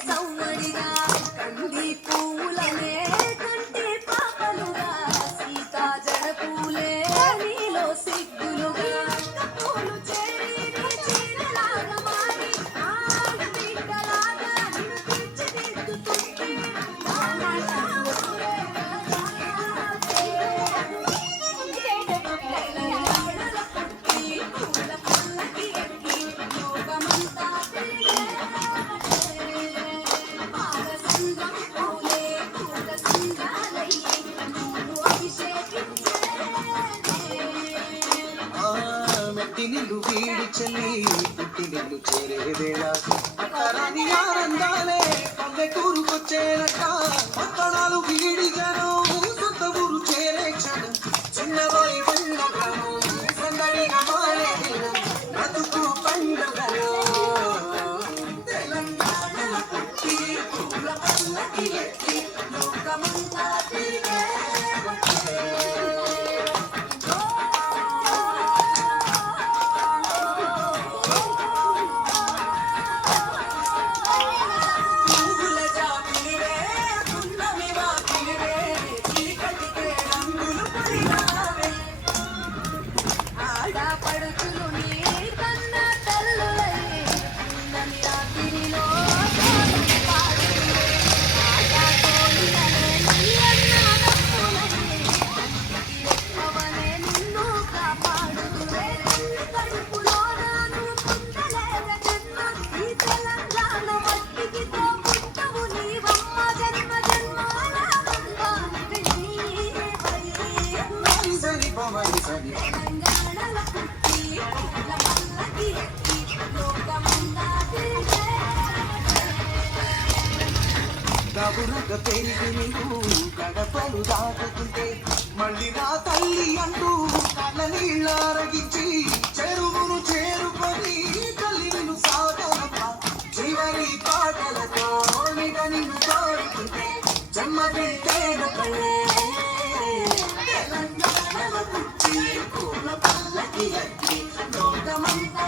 సౌవడిగా కంది పూలనే కంటి పాపలుగా సీతా జడ పూలే నీలో సిగ్గులుగా పూలు చేరి చీరలాగా మారి ఆడబిడ్డలాగా నిన్ను తీర్చిదిద్దుతుంటే మెట్టినిల్లు వీడి చెల్లి పుట్టినిల్లు చేరే వేళ అక్కరాని ఆనందాలే పల్లెటూరుకొచ్చేనట పట్టణాలు వీడి జనం సొంత ఊరు చేరే క్షణం చిన్నబోయి పండుగను సందడిగా మారే దినం బ్రతుకు పండుగలో తెలంగాణ పుట్టి పూల పల్లకి ఎత్తి లోకమంతా తిరిగే పడుచులు నీ కన్న తల్లులై ఉన్నమి రాత్రిలో ఆటా తోలిననే నీ అన్నదమ్ములై అవనే నిన్ను కాపాడుతురే కడుపులోనూ పొందలేక జన్మ ఈ తెలంగాణ మట్టికి తోపుట్టవు నీవమ్మ జన్మ జన్మాల బంధానికి నీవై తెలంగాణల పుట్టి పూల పల్లకి ఎత్తి లోకమంతా తిరిగే గబురుగ పెరిగి నీకు గడపలు దాటుతుంటే మళ్ళీ నా తల్లి అంటూ కళ్ళ నీళ్ళారగించి చెరువును చేరుకొని తల్లి నిన్ను సాగనమ్మ చివరి పాటలతో నిన్ను కోరుకుంటే జన్మ పెట్టేనకలే తెలంగాణలో పుట్టి పూల పల్లకి ఎత్తి లోకమంతా